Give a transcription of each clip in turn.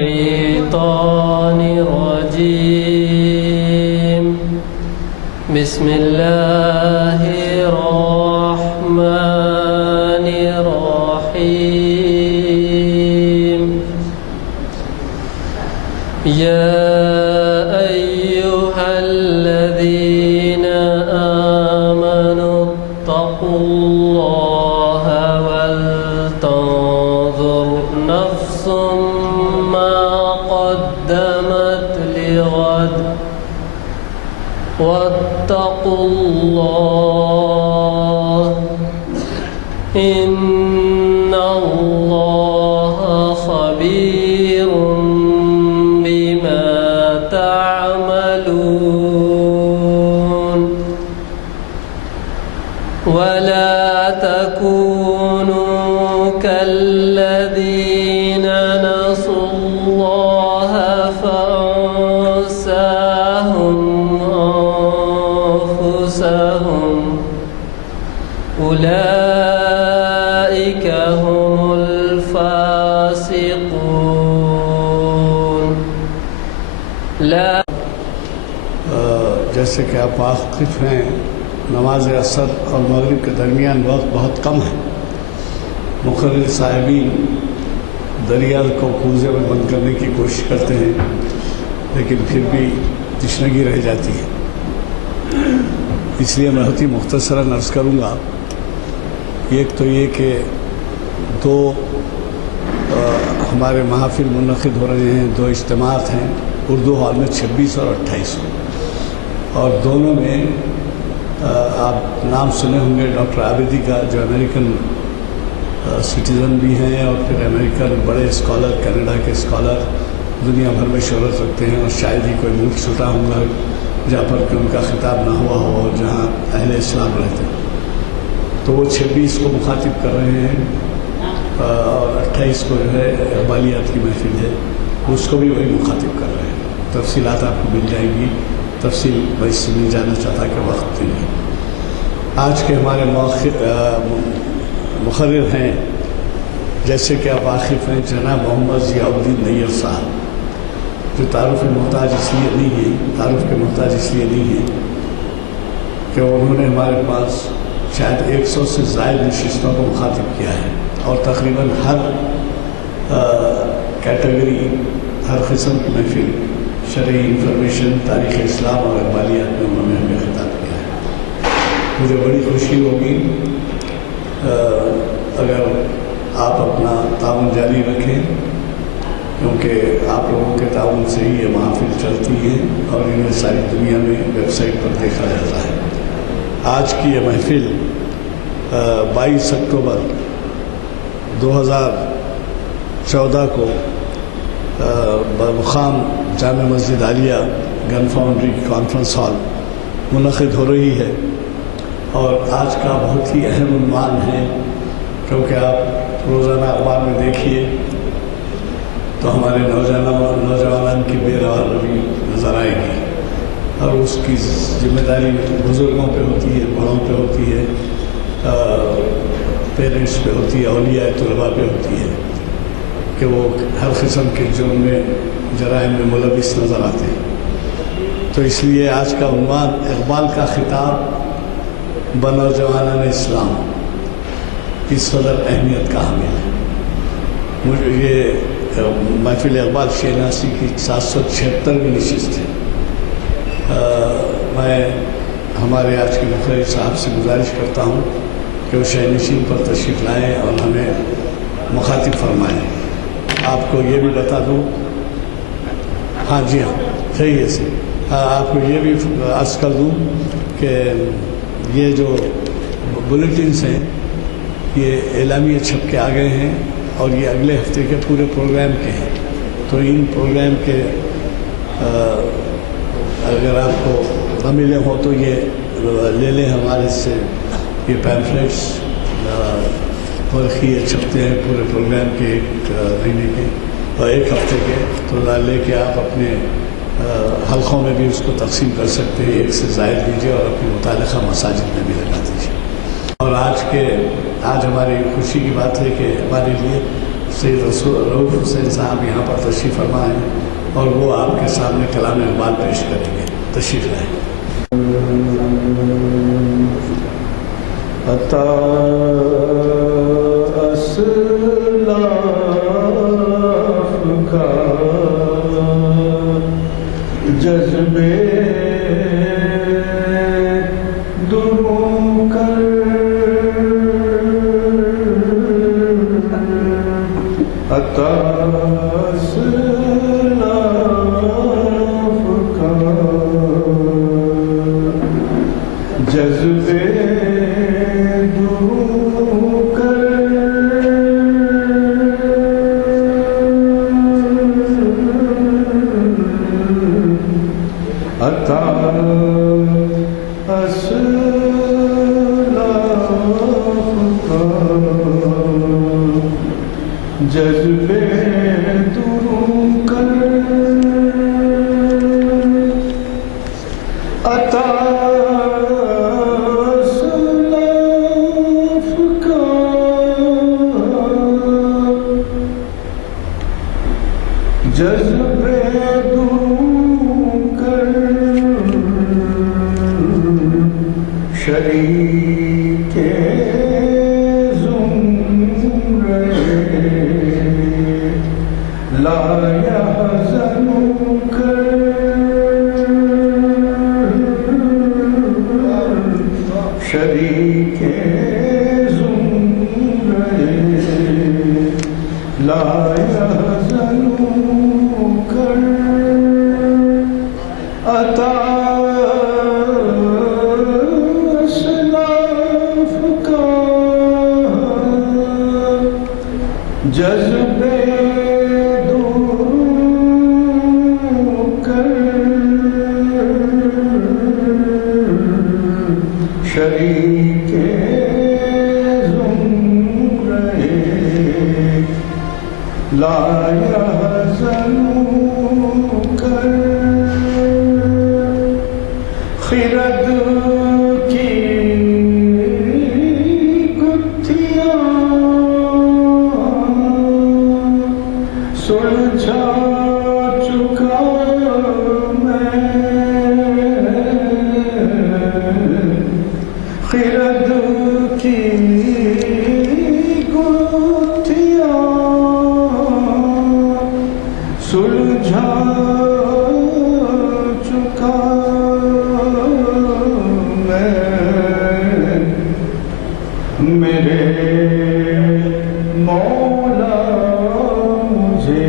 الشيطان الرجيم بسم الله الرحمن الرحيم يا أيها الذين آمنوا اتقوا الله ولتنظر نفس ما قدمت لغد واتقوا الله إن الله خبير بما تعملون ولا تكونوا كالذين نسوا الله فأنساهم أنفسهم أولئك هم الفاسقون لا جیسے کہ آپ واقف ہیں نماز عصر اور مغرب کے درمیان وقت بہت کم ہے۔ مقرر صاحبین دریا کو کوزے میں بند کرنے کی کوشش کرتے ہیں لیکن پھر بھی تشنگی رہ جاتی ہے، اس لیے میں بہت ہی مختصراً عرض کروں گا۔ ایک تو یہ کہ دو ہمارے محافل منعقد ہو رہے ہیں، دو اجتماعات ہیں اردو ہال میں 26 اور 28 اور دونوں میں آپ نام سنے ہوں گے ڈاکٹر عابدی کا، جو امریکن سٹیزن بھی ہیں اور پھر امریکن بڑے اسکالر، کینیڈا کے اسکالر، دنیا بھر میں شہرت رکھتے ہیں اور شاید ہی کوئی ملک چھوٹا ہوں گا جہاں پر کہ ان کا خطاب نہ ہوا ہو اور جہاں اہل اسلام رہتے ہیں۔ تو وہ 26 کو مخاطب کر رہے ہیں اور 28 کو جو ہے اقبالیات کی محفل ہے، اس کو بھی وہی مخاطب کر رہے ہیں۔ تفصیلات آپ کو مل جائیں گی، تفصیل میں اس سے نہیں جاننا چاہتا کہ وقت نہیں۔ آج کے ہمارے مقرر ہیں، جیسے کہ آپ واقف ہیں، جناب محمد ضیاء الدین نیّر صاحب، جو تعارف محتاج اس لیے نہیں ہے، کہ انہوں نے ہمارے پاس شاید 100 سے زائد نشستوں کو مخاطب کیا ہے اور تقریباً ہر کیٹیگری، ہر قسم کی محفل، شرعی انفارمیشن، تاریخ اسلام اور اقبالیات میں انہوں نے ہمیں خطاب کیا ہے۔ مجھے بڑی خوشی ہوگی اگر آپ اپنا تعاون جاری رکھیں، کیونکہ آپ لوگوں کے تعاون سے ہی یہ محافل چلتی ہے اور انہیں ساری دنیا میں ویب سائٹ پر دیکھا جاتا ہے۔ آج کی یہ محفل 22 اکتوبر 2014 کو بمقام جامع مسجد عالیہ گن فاؤنڈری کانفرنس ہال منعقد ہو رہی ہے، اور آج کا بہت ہی اہم عنوان ہے، کیونکہ آپ روزانہ اخبار میں دیکھیے تو ہمارے نوجوانان کی بے روا روی نظر آئے گی، اور اس کی ذمہ داری بزرگوں پہ ہوتی ہے، بڑوں پہ ہوتی ہے، پیرنٹس پہ ہوتی ہے، اولیاء طلباء پہ ہوتی ہے کہ وہ ہر قسم کے جرم میں، جرائم میں ملوث نظر آتے ہیں۔ تو اس لیے آج کا عنوان اقبال کا خطاب بنوجوانان اسلام اس قدر اہمیت کا حامل ہے۔ مجھے یہ محفل اقبال شہناسی کی 776ویں نشست ہے۔ میں ہمارے آج کے مقرر صاحب سے گزارش کرتا ہوں کہ وہ شہنشین پر تشریف لائیں اور ہمیں مخاطب فرمائیں۔ آپ کو یہ بھی بتا دوں، ہاں جی ہاں صحیح ہے سر، آپ کو یہ بھی عرض کر دوں کہ یہ جو بلیٹنس ہیں یہ اعلامیہ چھپ کے آ گئے ہیں اور یہ اگلے ہفتے کے پورے پروگرام کے ہیں، تو ان پروگرام کے اگر آپ کو نہ ملے ہوں تو یہ لے لیں ہمارے سے، یہ پیمفلیٹس ورقی چھپتے ہیں پورے پروگرام کے، ایک مہینے کے اور ایک ہفتے کے، تو لے کے آپ اپنے حلقوں میں بھی اس کو تقسیم کر سکتے ہیں، ایک سے زائد دیجیے اور اپنی متعلقہ مساجد میں بھی لگا دیجیے۔ اور آج ہماری خوشی کی بات ہے کہ ہمارے لیے سید رؤوف حسین صاحب یہاں پر تشریف فرما ہیں اور وہ آپ کے سامنے کلام اقبال پیش کریں گے. تشریف لائیں. عطا اسلاف کا جذبے دروں کر عطا اسلاف کا جذبے جذبے دروں کر عطا اسلاف کا جذبے دروں کر شریک لا يحزنك شریک زمرے لا يحزنك عطا اسلاف کا جذبے شریک زمرے لا يحزنك خرد کی گتھیاں سلجھا چکا میں خرد کی گتھیاں سلجھا چکا میں میرے مولا مجھے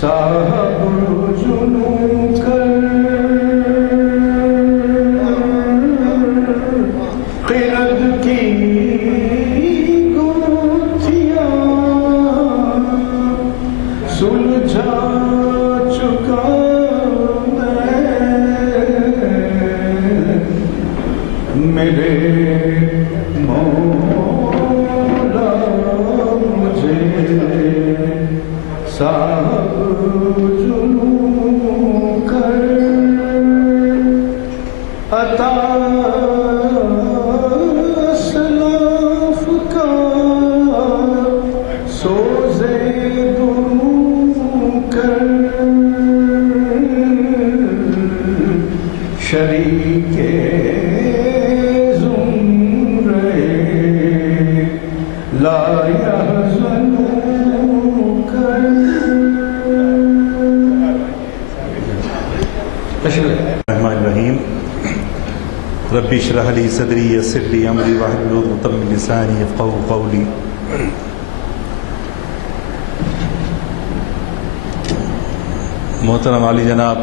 صاحب جنوں کر قرد کی گتھیاں سلجھا چکا میں میرے مولا مجھے صاحب جنوں کر عطا اسلاف کا سوزے دروں کر شریک زمرے لا يحزنك الرحمن الرحیم ربی اشرح لی صدری یسر لی امری واحلل عقدۃ من لسانی یفقہوا قولی. محترم عالی جناب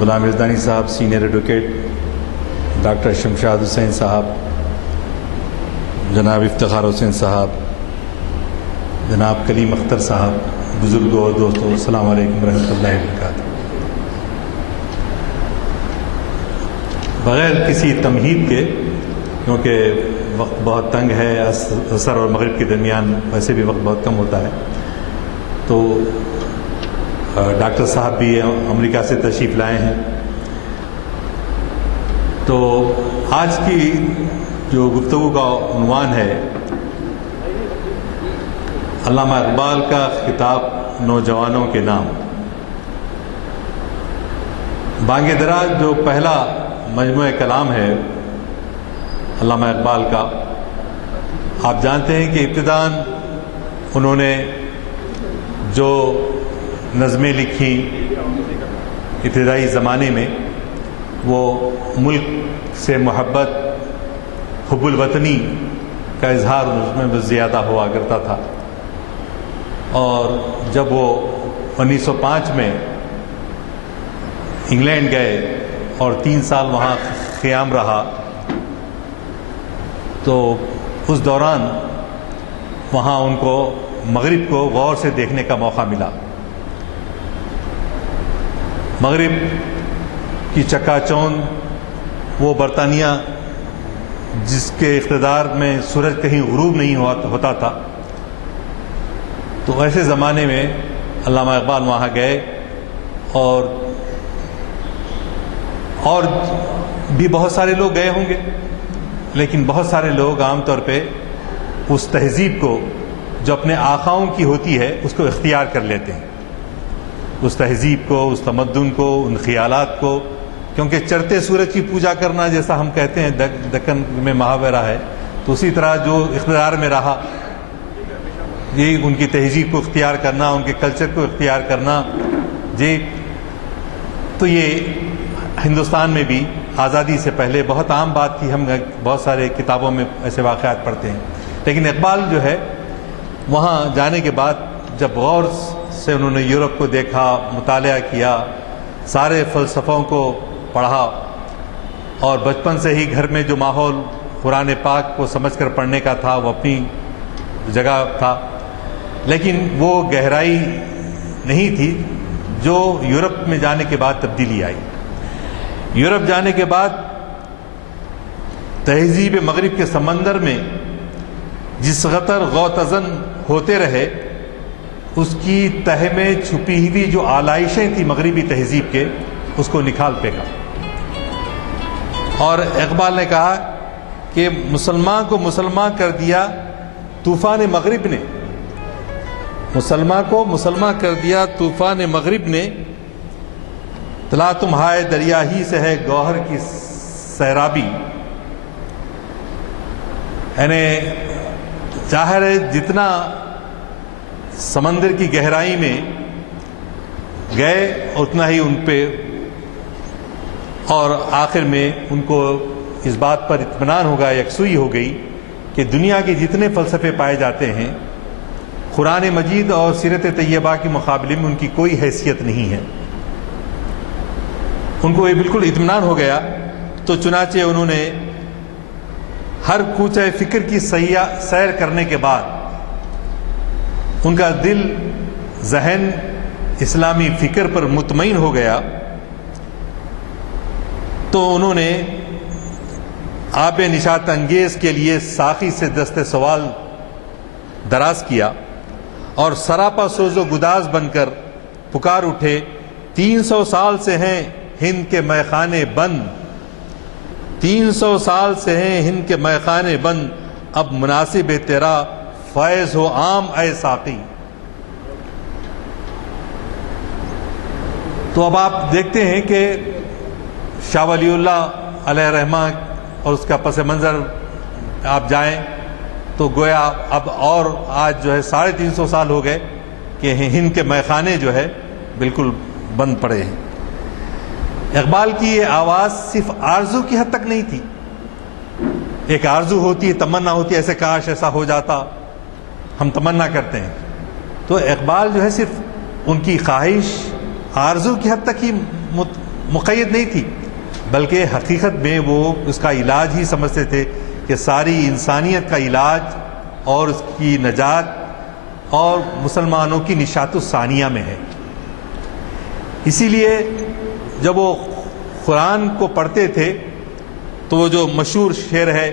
غلام یزدانی صاحب، سینئر ایڈوکیٹ ڈاکٹر شمشاد حسین صاحب، جناب افتخار حسین صاحب، جناب کلیم اختر صاحب، بزرگوں اور دوستوں، السلام علیکم ورحمۃ اللہ وبرکاتہ. بغیر کسی تمہید کے، کیونکہ وقت بہت تنگ ہے، عصر اور مغرب کے درمیان ویسے بھی وقت بہت کم ہوتا ہے، تو ڈاکٹر صاحب بھی امریکہ سے تشریف لائے ہیں. تو آج کی جو گفتگو کا عنوان ہے علامہ اقبال کا خطاب نوجوانوں کے نام. بانگ درا جو پہلا مجموعہ کلام ہے علامہ اقبال کا، آپ جانتے ہیں کہ ابتداً انہوں نے جو نظمیں لکھی ابتدائی زمانے میں وہ ملک سے محبت، حب الوطنی کا اظہار اس میں زیادہ ہوا کرتا تھا. اور جب وہ 1905 میں انگلینڈ گئے اور 3 سال وہاں قیام رہا تو اس دوران وہاں ان کو مغرب کو غور سے دیکھنے کا موقع ملا. مغرب کی چکا چوند وہ برطانیہ جس کے اقتدار میں سورج کہیں غروب نہیں ہوتا تھا، تو ایسے زمانے میں علامہ اقبال وہاں گئے اور بھی بہت سارے لوگ گئے ہوں گے، لیکن بہت سارے لوگ عام طور پہ اس تہذیب کو جو اپنے آقاؤں کی ہوتی ہے اس کو اختیار کر لیتے ہیں، اس تہذیب کو، اس تمدن کو، ان خیالات کو. کیونکہ چڑھتے سورج کی پوجا کرنا جیسا ہم کہتے ہیں دکن میں محاورہ ہے، تو اسی طرح جو اقتدار میں رہا یہ ان کی تہذیب کو اختیار کرنا، ان کے کلچر کو اختیار کرنا، تو یہ ہندوستان میں بھی آزادی سے پہلے بہت عام بات تھی. ہم بہت سارے کتابوں میں ایسے واقعات پڑھتے ہیں. لیکن اقبال جو ہے وہاں جانے کے بعد جب غور سے انہوں نے یورپ کو دیکھا، مطالعہ کیا، سارے فلسفوں کو پڑھا، اور بچپن سے ہی گھر میں جو ماحول قرآن پاک کو سمجھ کر پڑھنے کا تھا وہ اپنی جگہ تھا، لیکن وہ گہرائی نہیں تھی جو یورپ میں جانے کے بعد تبدیلی آئی. یورپ جانے کے بعد تہذیب مغرب کے سمندر میں جس قدر غوطزن ہوتے رہے، اس کی تہ میں چھپی ہوئی جو آلائشیں تھیں مغربی تہذیب کے، اس کو نکال پھینکا. اور اقبال نے کہا کہ مسلمان کو مسلمان کر دیا طوفان مغرب نے، مسلمان کو مسلمان کر دیا طوفان مغرب نے، تلا تم ہائے دریا ہی سے ہے گوہر کی سیرابی. یعنی ظاہر ہے جتنا سمندر کی گہرائی میں گئے اتنا ہی ان پہ، اور آخر میں ان کو اس بات پر اطمینان ہوگا، یکسوئی ہو گئی کہ دنیا کے جتنے فلسفے پائے جاتے ہیں قرآن مجید اور سیرت طیبہ کے مقابلے میں ان کی کوئی حیثیت نہیں ہے. ان کو یہ بالکل اطمینان ہو گیا. تو چنانچہ انہوں نے ہر کوچہ فکر کی سیر کرنے کے بعد ان کا دل، ذہن اسلامی فکر پر مطمئن ہو گیا. تو انہوں نے آب نشاط انگیز کے لیے ساقی سے دست سوال دراز کیا اور سراپا سوز و گداز بن کر پکار اٹھے، 300 سال سے ہیں ہند کے میخانے بند، 300 سال سے ہیں ہند کے میخانے بند، اب مناسب تیرا فیض ہو عام اے ساقی. تو اب آپ دیکھتے ہیں کہ شاہ ولی اللہ علیہ رحمہ اور اس کا پس منظر آپ جائیں تو گویا اب اور آج جو ہے 350 سال ہو گئے کہ ہند کے میخانے جو ہے بالکل بند پڑے ہیں. اقبال کی یہ آواز صرف آرزو کی حد تک نہیں تھی. ایک آرزو ہوتی ہے، تمنا ہوتی ہے، ایسے کاش ایسا ہو جاتا، ہم تمنا کرتے ہیں. تو اقبال جو ہے صرف ان کی خواہش آرزو کی حد تک ہی مقید نہیں تھی، بلکہ حقیقت میں وہ اس کا علاج ہی سمجھتے تھے کہ ساری انسانیت کا علاج اور اس کی نجات اور مسلمانوں کی نشاط الثانیہ میں ہے. اسی لیے جب وہ قرآن کو پڑھتے تھے تو وہ جو مشہور شعر ہے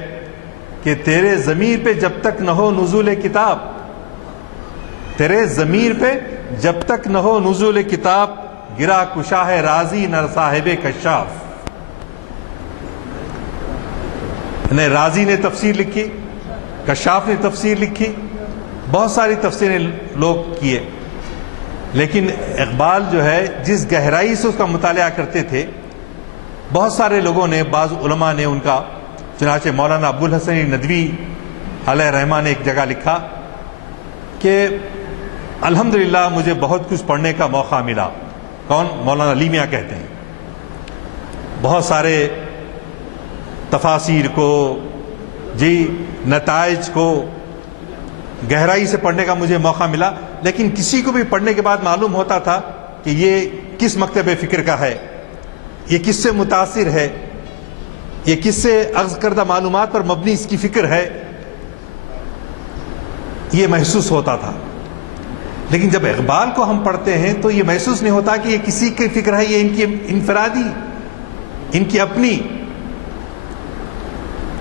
کہ تیرے ضمیر پہ جب تک نہ ہو نزول کتاب، تیرے ضمیر پہ جب تک نہ ہو نزول کتاب، گرا کشا ہے رازی نر صاحب کشاف. رازی نے تفسیر لکھی، کشاف نے تفسیر لکھی، بہت ساری تفسیریں لوگ کیے، لیکن اقبال جو ہے جس گہرائی سے اس کا مطالعہ کرتے تھے، بہت سارے لوگوں نے، بعض علماء نے ان کا، چنانچہ مولانا ابوالحسن ندوی علیہ رحمہ نے ایک جگہ لکھا کہ الحمدللہ مجھے بہت کچھ پڑھنے کا موقع ملا. کون؟ مولانا علی میاں کہتے ہیں. بہت سارے تفاسیر کو، نتائج کو گہرائی سے پڑھنے کا مجھے موقع ملا، لیکن کسی کو بھی پڑھنے کے بعد معلوم ہوتا تھا کہ یہ کس مکتب فکر کا ہے، یہ کس سے متاثر ہے، یہ کس سے اخذ کردہ معلومات پر مبنی اس کی فکر ہے، یہ محسوس ہوتا تھا. لیکن جب اقبال کو ہم پڑھتے ہیں تو یہ محسوس نہیں ہوتا کہ یہ کسی کی فکر ہے، یہ ان کی انفرادی، ان کی اپنی،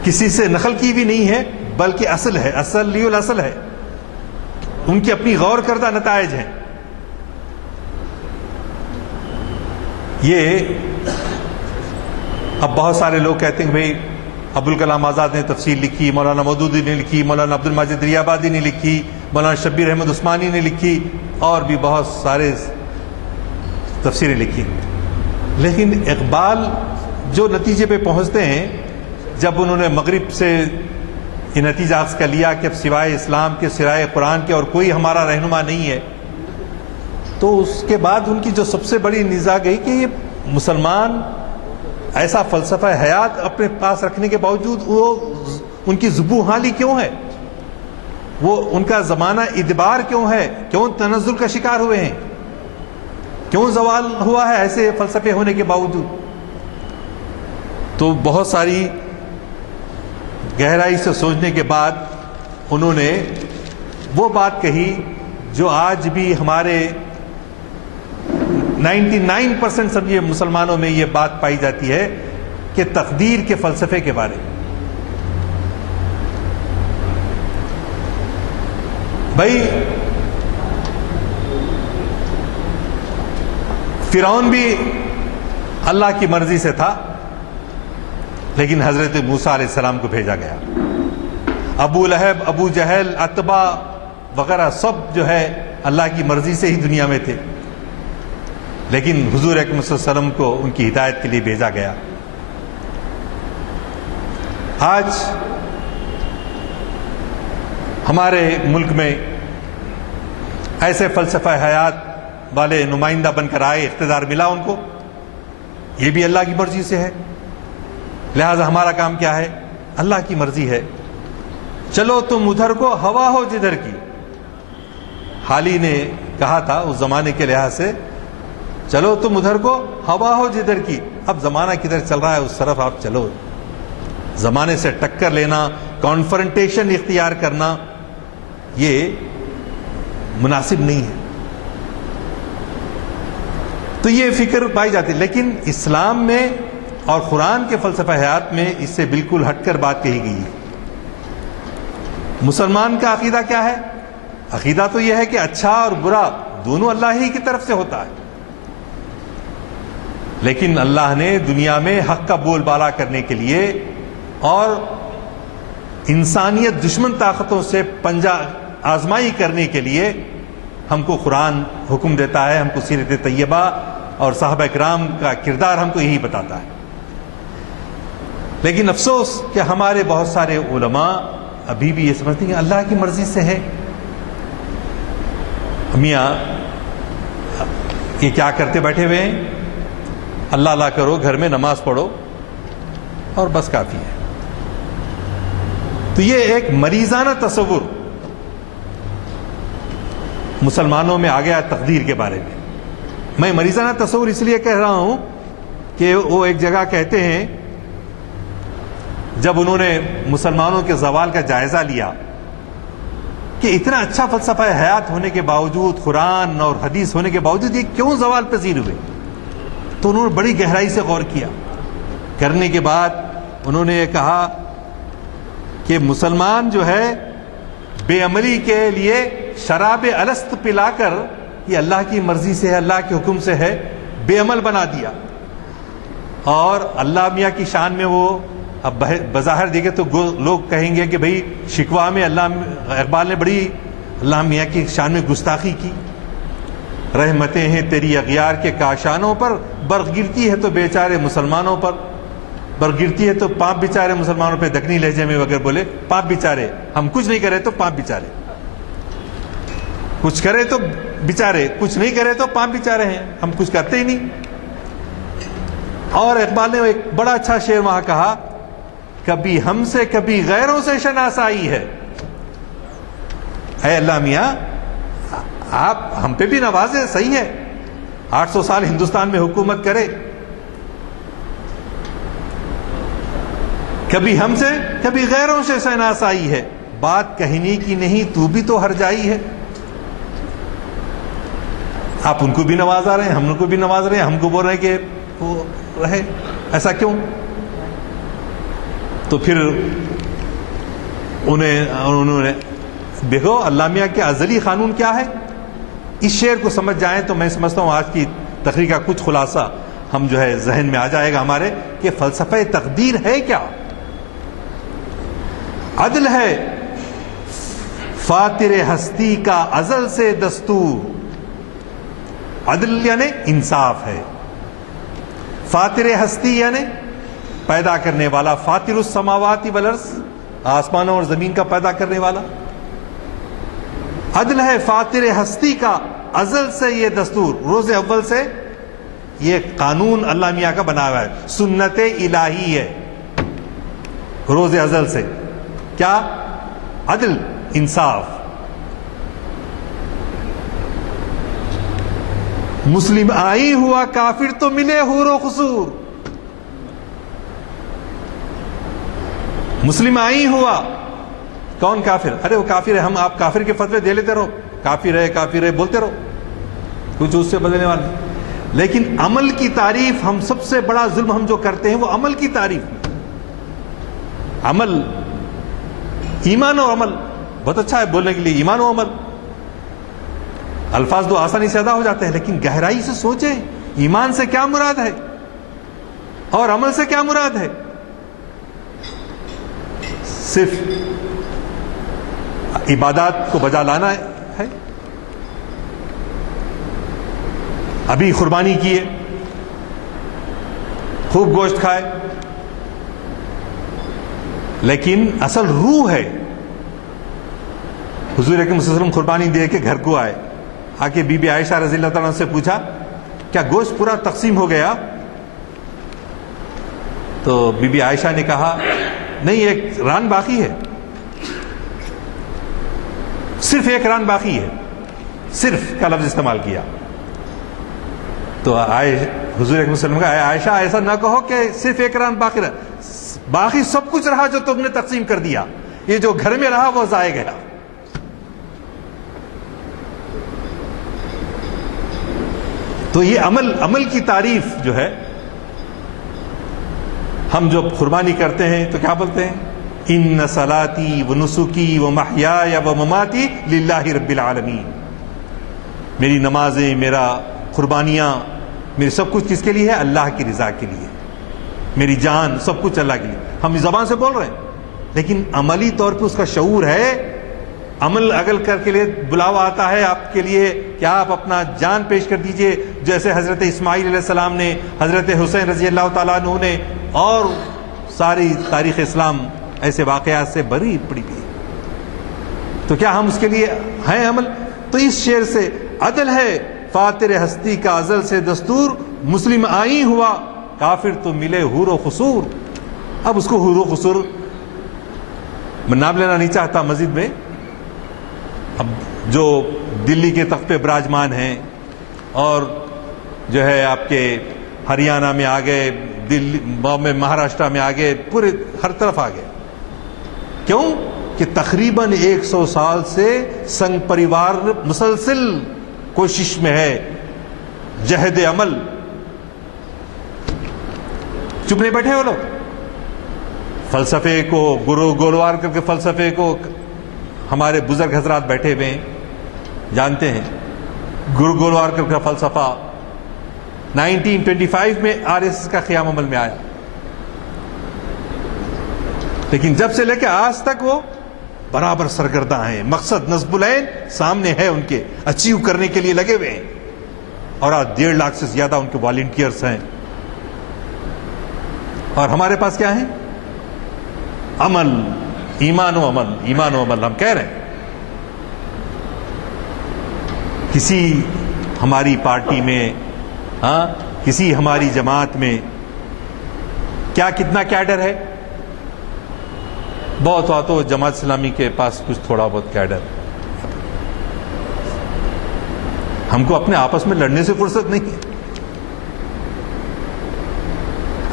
کسی سے نقل کی بھی نہیں ہے، بلکہ اصل ہے، اصل الاصل ہے، ان کی اپنی غور کردہ نتائج ہیں. یہ اب بہت سارے لوگ کہتے ہیں کہ بھئی ابوالکلام آزاد نے تفسیر لکھی، مولانا مودودی نے لکھی، مولانا عبد المجید دریابادی نے لکھی، مولانا شبیر احمد عثمانی نے لکھی، اور بھی بہت سارے تفسیریں لکھی. لیکن اقبال جو نتیجے پہ پہنچتے ہیں، جب انہوں نے مغرب سے یہ نتیجہ اخذ کر لیا کہ اب سوائے اسلام کے، سوائے قرآن کے اور کوئی ہمارا رہنما نہیں ہے، تو اس کے بعد ان کی جو سب سے بڑی نزاع گئی کہ یہ مسلمان ایسا فلسفہ حیات اپنے پاس رکھنے کے باوجود وہ ان کی ذبح حالی کیوں ہے، وہ ان کا زمانہ ادبار کیوں ہے، کیوں تنزل کا شکار ہوئے ہیں، کیوں زوال ہوا ہے ایسے فلسفے ہونے کے باوجود. تو بہت ساری گہرائی سے سوچنے کے بعد انہوں نے وہ بات کہی جو آج بھی ہمارے 99% سمجھے مسلمانوں میں یہ بات پائی جاتی ہے کہ تقدیر کے فلسفے کے بارے میں. بھائی فرعون بھی اللہ کی مرضی سے تھا، لیکن حضرت موسیٰ علیہ السلام کو بھیجا گیا. ابو لہب، ابو جہل، عتبہ وغیرہ سب جو ہے اللہ کی مرضی سے ہی دنیا میں تھے، لیکن حضور اکرم صلی اللہ علیہ وسلم کو ان کی ہدایت کے لیے بھیجا گیا. آج ہمارے ملک میں ایسے فلسفہ حیات والے نمائندہ بن کر آئے، اقتدار ملا ان کو، یہ بھی اللہ کی مرضی سے ہے. لہذا ہمارا کام کیا ہے؟ اللہ کی مرضی ہے. چلو تم ادھر کو، ہوا ہو جدھر کی. حالی نے کہا تھا اس زمانے کے لحاظ سے، چلو تم ادھر کو، ہوا ہو جدھر کی. اب زمانہ کدھر چل رہا ہے اس طرف آپ چلو. زمانے سے ٹکر لینا، کانفرنٹیشن اختیار کرنا، یہ مناسب نہیں ہے. تو یہ فکر پائی جاتی ہے، لیکن اسلام میں اور قرآن کے فلسفہ حیات میں اس سے بالکل ہٹ کر بات کہی گئی ہے. مسلمان کا عقیدہ کیا ہے؟ عقیدہ تو یہ ہے کہ اچھا اور برا دونوں اللہ ہی کی طرف سے ہوتا ہے، لیکن اللہ نے دنیا میں حق کا بول بالا کرنے کے لیے اور انسانیت دشمن طاقتوں سے پنجہ آزمائی کرنے کے لیے ہم کو قرآن حکم دیتا ہے، ہم کو سیرت طیبہ اور صحابہ کرام کا کردار ہم کو یہی بتاتا ہے. لیکن افسوس کہ ہمارے بہت سارے علماء ابھی بھی یہ سمجھتے ہیں کہ اللہ کی مرضی سے ہے. میاں یہ کیا کرتے بیٹھے ہوئے ہیں؟ اللہ اللہ کرو، گھر میں نماز پڑھو اور بس کافی ہے. تو یہ ایک مریضانہ تصور مسلمانوں میں آ گیا تقدیر کے بارے میں. میں مریضانہ تصور اس لیے کہہ رہا ہوں کہ وہ ایک جگہ کہتے ہیں، جب انہوں نے مسلمانوں کے زوال کا جائزہ لیا کہ اتنا اچھا فلسفہ حیات ہونے کے باوجود، قرآن اور حدیث ہونے کے باوجود یہ کیوں زوال پذیر ہوئے، تو انہوں نے بڑی گہرائی سے غور کیا. کرنے کے بعد انہوں نے یہ کہا کہ مسلمان جو ہے بے عملی کے لیے شراب الست پلا کر یہ اللہ کی مرضی سے ہے، اللہ کے حکم سے ہے، بے عمل بنا دیا. اور اللہ میاں کی شان میں وہ اب بظاہر دیکھے تو لوگ کہیں گے کہ بھئی شکوہ میں اللہ اقبال نے بڑی اللہ میاں کی شان میں گستاخی کی. رحمتیں ہیں تیری اغیار کے کاشانوں پر، برق گرتی ہے تو بیچارے مسلمانوں پر. برق گرتی ہے تو پاپ بیچارے مسلمانوں پہ. دکنی لہجے میں اگر بولے پاپ بیچارے، ہم کچھ نہیں کرے تو پاپ بیچارے، کچھ کرے تو بیچارے، کچھ نہیں کرے تو پاپ بیچارے ہیں، ہم کچھ کرتے ہی نہیں. اور اقبال نے ایک بڑا اچھا شعر وہاں کہا، کبھی ہم سے کبھی غیروں سے شناسائی ہے. اے اللہ میاں آپ ہم پہ بھی نوازے، صحیح ہے، 800 سال ہندوستان میں حکومت کرے، کبھی ہم سے کبھی غیروں سے شناسائی ہے، بات کہنے کی نہیں تو بھی تو ہر جائی ہے. آپ ان کو بھی نوازا رہے ہیں، ہم ان کو بھی نواز رہے ہیں، ہم کو بول رہے ہیں کہ وہ رہے، ایسا کیوں؟ تو پھر انہوں نے دیکھو اللہ میاں کے ازلی قانون کیا ہے. اس شعر کو سمجھ جائیں تو میں سمجھتا ہوں آج کی تقریر کا کچھ خلاصہ ہم جو ہے ذہن میں آ جائے گا ہمارے، کہ فلسفہ تقدیر ہے کیا. عدل ہے فاتر ہستی کا ازل سے دستور. عدل یعنی انصاف ہے، فاتر ہستی یعنی پیدا کرنے والا، فاتر السماوات والارض، آسمانوں اور زمین کا پیدا کرنے والا. عدل ہے فاتر ہستی کا ازل سے یہ دستور، روز اول سے یہ قانون اللہ میاں کا بنا ہوا ہے، سنت الہی ہے روز ازل سے. کیا؟ عدل، انصاف. مسلم آئی ہوا کافر تو ملے حور و قصور. مسلم آئی ہوا، کون کافر؟ ارے وہ کافر ہے، ہم آپ کافر کے فتوے دے لیتے رہو، کافر ہے بولتے رہو، کچھ اس سے بدلنے والا نہیں. لیکن عمل کی تعریف، ہم سب سے بڑا ظلم ہم جو کرتے ہیں وہ عمل کی تعریف. عمل، ایمان و عمل بہت اچھا ہے بولنے کے لیے، ایمان و عمل الفاظ تو آسانی سے ادا ہو جاتے ہیں، لیکن گہرائی سے سوچیں ایمان سے کیا مراد ہے اور عمل سے کیا مراد ہے. صرف عبادات کو بجا لانا ہے. ابھی قربانی کیے، خوب گوشت کھائے، لیکن اصل روح ہے. حضور اکرم صلی اللہ علیہ وسلم قربانی دے کے گھر کو آئے، آ کے بی بی عائشہ رضی اللہ تعالیٰ سے پوچھا کیا گوشت پورا تقسیم ہو گیا؟ تو بی بی عائشہ نے کہا نہیں، ایک ران باقی ہے، صرف ایک ران باقی ہے، صرف کا لفظ استعمال کیا. تو حضور اکرم صلی اللہ علیہ وسلم کہا اے عائشہ ایسا نہ کہو کہ صرف ایک ران باقی رہا، باقی سب کچھ رہا جو تم نے تقسیم کر دیا، یہ جو گھر میں رہا وہ ضائع گیا. تو یہ عمل کی تعریف جو ہے، ہم جو قربانی کرتے ہیں تو کیا بولتے ہیں؟ ان صلاتی و نسکی و محیای و مماتی للہ رب العالمین. میری نمازیں، میرا قربانیاں، میری سب کچھ کس کے لیے ہے؟ اللہ کی رضا کے لیے. میری جان، سب کچھ اللہ کے لیے. ہم اس زبان سے بول رہے ہیں، لیکن عملی طور پہ اس کا شعور ہے. عمل اگل کر کے لیے بلاوا آتا ہے آپ کے لیے کہ آپ اپنا جان پیش کر دیجئے، جیسے حضرت اسماعیل علیہ السلام نے، حضرت حسین رضی اللہ تعالیٰ عنہ نے، اور ساری تاریخ اسلام ایسے واقعات سے بری پڑی ہوئی. تو کیا ہم اس کے لیے ہیں عمل؟ تو اس شعر سے عدل ہے فاتر ہستی کا ازل سے دستور، مسلم آئی ہوا کافر تو ملے حور و قصور. اب اس کو حور و قصور میں نام لینا نہیں چاہتا مزید میں. اب جو دلی کے تخت پہ براجمان ہیں اور جو ہے آپ کے ہریانہ میں آگے، دلی میں، مہاراشٹرا میں آگے، پورے ہر طرف آگے. کیوں کہ تقریباً 100 سال سے سنگ پریوار مسلسل کوشش میں ہے، جہد عمل. چپ نہیں بیٹھے وہ لوگ، فلسفے کو گولوار کر کے فلسفے کو ہمارے بزرگ حضرات بیٹھے ہوئے جانتے ہیں. گولوار کر کے فلسفہ 1925 میں RSS کا قیام عمل میں آیا، لیکن جب سے لے کے آج تک وہ برابر سرگرداں ہیں. مقصد نصب العین سامنے ہے ان کے, اچیو کرنے کے لیے لگے ہوئے ہیں. اور آج 1.5 لاکھ سے زیادہ ان کے والنٹیئرز ہیں. اور ہمارے پاس کیا ہے؟ عمل, ایمان و عمل, ایمان و عمل. ہم کہہ رہے ہیں کسی ہماری پارٹی میں, کسی ہماری جماعت میں کتنا کیڈر ہے؟ بہت ہوا تو جماعت اسلامی کے پاس کچھ تھوڑا بہت کیڈر. ہم کو اپنے آپس میں لڑنے سے فرصت نہیں ہے.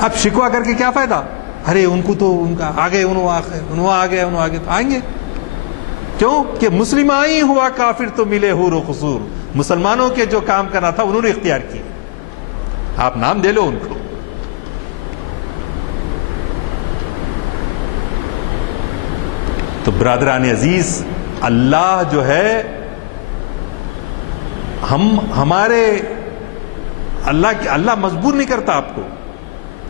اب شکوا کر کے کیا فائدہ؟ ارے ان کو تو ان کا آگے انہوں آگے تو آئیں گے. کیوں کہ مسلم آئی ہوا کافر تو ملے حور و قصور. مسلمانوں کے جو کام کرنا تھا انہوں نے اختیار کیا. آپ نام دے لو ان کو. تو برادران عزیز, اللہ جو ہے ہمارے اللہ مجبور نہیں کرتا آپ کو.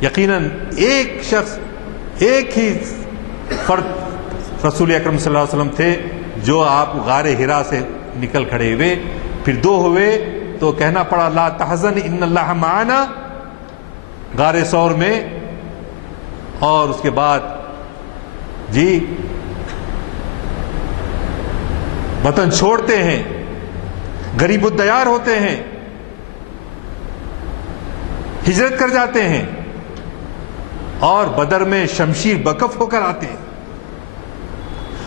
یقیناً ایک شخص, ایک ہی فرد رسول اکرم صلی اللہ علیہ وسلم تھے جو آپ غار حرا سے نکل کھڑے ہوئے, پھر 2 ہوئے تو کہنا پڑا لا تحزن ان اللہ معنا غار ثور میں. اور اس کے بعد جی وطن چھوڑتے ہیں, غریب الدیار ہوتے ہیں, ہجرت کر جاتے ہیں, اور بدر میں شمشیر بکف ہو کر آتے ہیں,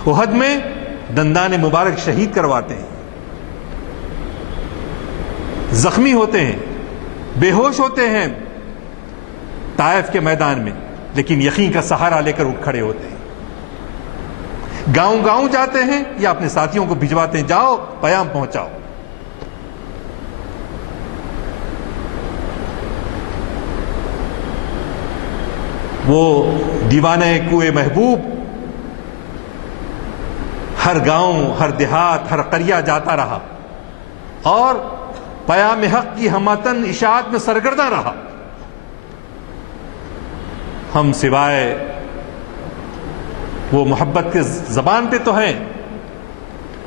احد میں دندان مبارک شہید کرواتے ہیں, زخمی ہوتے ہیں, بے ہوش ہوتے ہیں طائف کے میدان میں, لیکن یقین کا سہارا لے کر اٹھ کھڑے ہوتے ہیں. گاؤں جاتے ہیں یا اپنے ساتھیوں کو بھجواتے ہیں, جاؤ پیام پہنچاؤ. وہ دیوانہ کوئے محبوب ہر گاؤں, ہر دیہات, ہر قریہ جاتا رہا اور پیام حق کی ہمتن اشاعت میں سرگرداں رہا. ہم سوائے وہ محبت کے زبان پہ تو ہیں,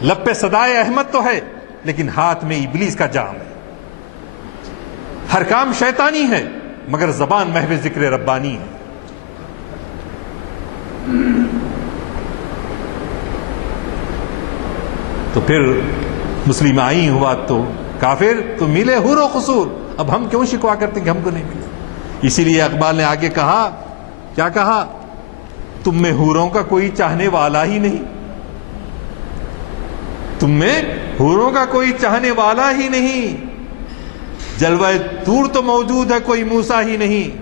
لب پہ صدائے احمد تو ہے, لیکن ہاتھ میں ابلیس کا جام ہے. ہر کام شیطانی ہے مگر زبان محو ذکر ربانی ہے. تو پھر مسلم آئی ہوا تو کافر تو ملے حور و قصور. اب ہم کیوں شکوا کرتے کہ ہم کو نہیں ملے؟ اسی لیے اقبال نے آگے کہا, کیا کہا؟ تم میں حوروں کا کوئی چاہنے والا ہی نہیں, تم میں حوروں کا کوئی چاہنے والا ہی نہیں, جلوہ طور تو موجود ہے کوئی موسیٰ ہی نہیں.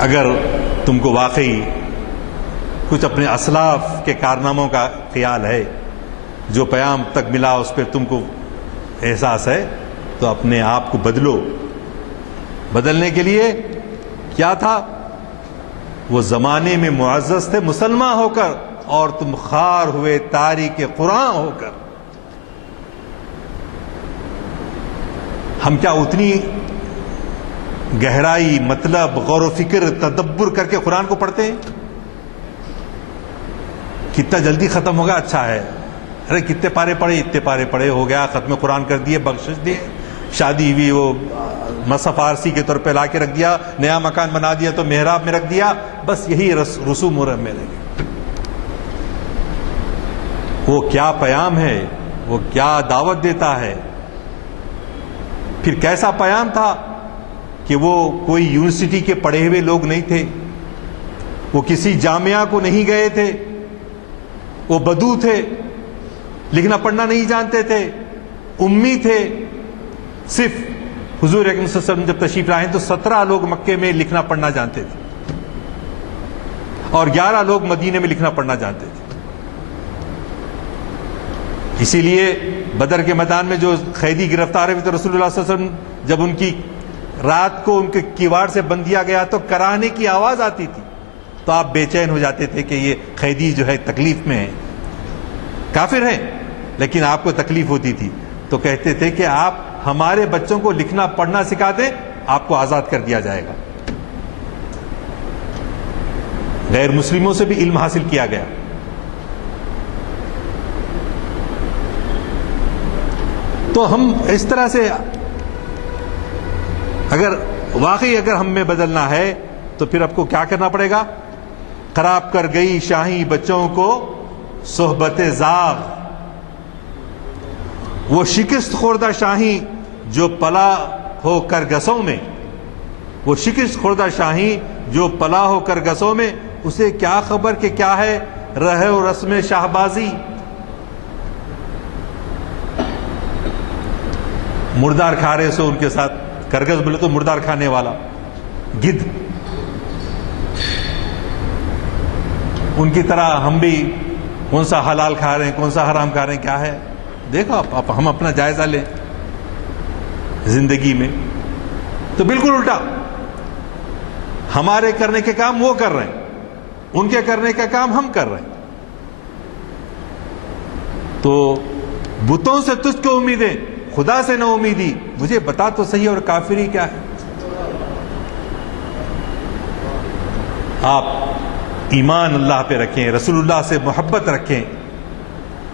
اگر تم کو واقعی کچھ اپنے اسلاف کے کارناموں کا خیال ہے, جو پیام تک ملا اس پہ تم کو احساس ہے, تو اپنے آپ کو بدلو. بدلنے کے لیے کیا تھا؟ وہ زمانے میں معزز تھے مسلمان ہو کر, اور تم خار ہوئے تاریک قرآن ہو کر. ہم کیا اتنی گہرائی, مطلب, غور و فکر, تدبر کر کے قرآن کو پڑھتے ہیں؟ کتنا جلدی ختم ہوگا اچھا ہے. ارے کتنے پارے پڑھے, اتنے پارے پڑھے, ہو گیا, ختم قرآن کر دیے, بخشش دیے, شادی ہوئی, وہ مصحف فارسی کے طور پہ لا کے رکھ دیا, نیا مکان بنا دیا تو محراب میں رکھ دیا, بس یہی رسوم و میں رہ گئے. وہ کیا پیام ہے, وہ کیا دعوت دیتا ہے. پھر کیسا پیام تھا کہ وہ کوئی یونیورسٹی کے پڑھے ہوئے لوگ نہیں تھے, وہ کسی جامعہ کو نہیں گئے تھے, وہ بدو تھے, لکھنا پڑھنا نہیں جانتے تھے, امی تھے. صرف حضور اکرم صلی اللہ علیہ وسلم جب تشریف لائے تو 17 لوگ مکے میں لکھنا پڑھنا جانتے تھے, اور 11 لوگ مدینے میں لکھنا پڑھنا جانتے تھے. اسی لیے بدر کے میدان میں جو قیدی گرفتار ہوئے تو رسول اللہ صلی اللہ علیہ وسلم جب ان کی رات کو ان کے کیواڑ سے بند دیا گیا تو کراہنے کی آواز آتی تھی, تو آپ بے چین ہو جاتے تھے کہ یہ قیدی جو ہے تکلیف میں ہے, کافر ہیں لیکن آپ کو تکلیف ہوتی تھی, تو کہتے تھے کہ آپ ہمارے بچوں کو لکھنا پڑھنا سکھا دیں، آپ کو آزاد کر دیا جائے گا۔ غیر مسلموں سے بھی علم حاصل کیا گیا۔ تو ہم اس طرح سے اگر ہم میں بدلنا ہے تو پھر آپ کو کیا کرنا پڑے گا؟ خراب کر گئی شاہی بچوں کو صحبت زاغ، وہ شکست خوردہ شاہی جو پلا ہو کرگسوں میں، وہ شکست خوردہ شاہی جو پلا ہو کرگسوں میں، اسے کیا خبر کہ کیا ہے رہے و رسم شاہبازی۔ مردار کھا رہے سو ان کے ساتھ، کرگس بولے تو مردار کھانے والا، گدھ، ان کی طرح ہم بھی کون سا حلال کھا رہے ہیں کون سا حرام کھا رہے ہیں، کیا ہے؟ دیکھو ہم اپنا جائزہ لیں زندگی میں۔ تو بالکل الٹا، ہمارے کرنے کے کام وہ کر رہے ہیں، ان کے کرنے کا کام ہم کر رہے ہیں۔ تو بتوں سے تجھ کو امیدیں، خدا سے نہ امیدی، مجھے بتا تو صحیح اور کافری کیا ہے؟ آپ ایمان اللہ پہ رکھیں، رسول اللہ سے محبت رکھیں۔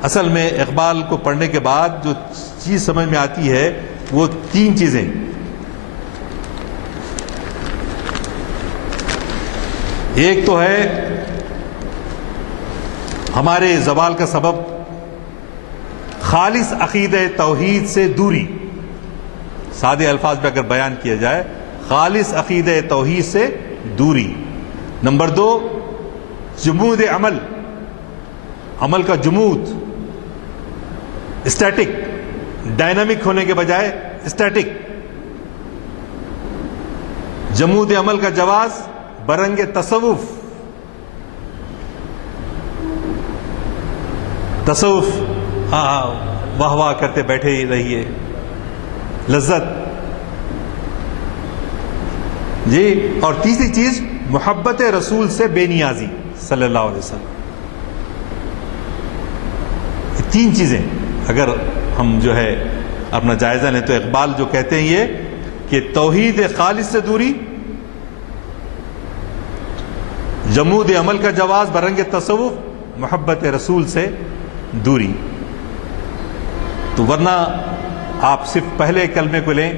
اصل میں اقبال کو پڑھنے کے بعد جو چیز سمجھ میں آتی ہے وہ تین چیزیں۔ ایک تو ہے ہمارے زوال کا سبب خالص عقیدہ توحید سے دوری، سادے الفاظ میں اگر بیان کیا جائے، خالص عقیدہ توحید سے دوری۔ نمبر دو، جمود عمل، عمل کا جمود، اسٹیٹک، ڈائنامک ہونے کے بجائے اسٹیٹک۔ جمود عمل کا جواز برنگ تصوف، تصوف واہ واہ کرتے بیٹھے ہی رہیے، لذت جی۔ اور تیسری چیز محبت رسول سے بے نیازی صلی اللہ علیہ وسلم۔ یہ تین چیزیں اگر ہم جو ہے اپنا جائزہ لیں تو اقبال جو کہتے ہیں یہ کہ توحید خالص سے دوری، جمود عمل کا جواز برنگ تصوف، محبت رسول سے دوری۔ تو ورنہ آپ صرف پہلے کلمے کو لیں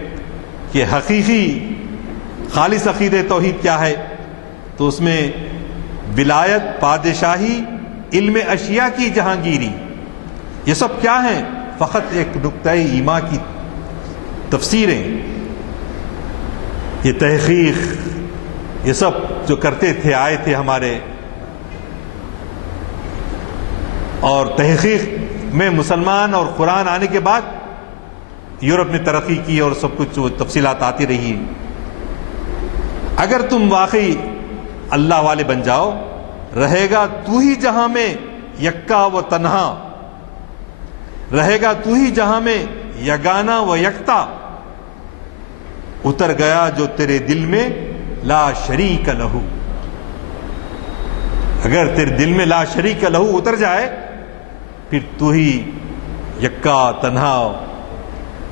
کہ حقیقی خالص عقیدہ توحید کیا ہے، تو اس میں ولایت، پادشاہی، علم اشیاء کی جہانگیری، یہ سب کیا ہیں؟ فقط ایک نقطۂ ایما کی تفسیریں، یہ تحقیق، یہ سب جو کرتے تھے آئے تھے ہمارے، اور تحقیق میں مسلمان اور قرآن آنے کے بعد یورپ نے ترقی کی اور سب کچھ تفصیلات آتی رہی۔ اگر تم واقعی اللہ والے بن جاؤ، رہے گا تو ہی جہاں میں یکا و تنہا، رہے گا تو ہی جہاں میں یگانا و یکتا، اتر گیا جو تیرے دل میں لا شریک لہو۔ اگر تیرے دل میں لا شریک لہو اتر جائے، پھر تو ہی یکا، تنہا،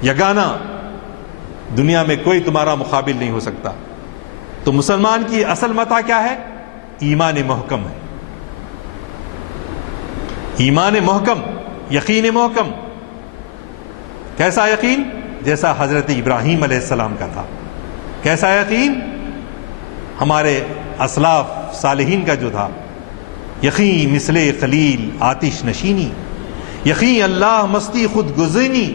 یگانا، دنیا میں کوئی تمہارا مقابل نہیں ہو سکتا۔ تو مسلمان کی اصل متاع کیا ہے؟ ایمان محکم ہے، ایمان محکم، یقین محکم۔ کیسا یقین؟ جیسا حضرت ابراہیم علیہ السلام کا تھا۔ کیسا یقین؟ ہمارے اسلاف صالحین کا جو تھا، یقین مثل خلیل آتش نشینی، یقین اللہ مستی خود گزینی،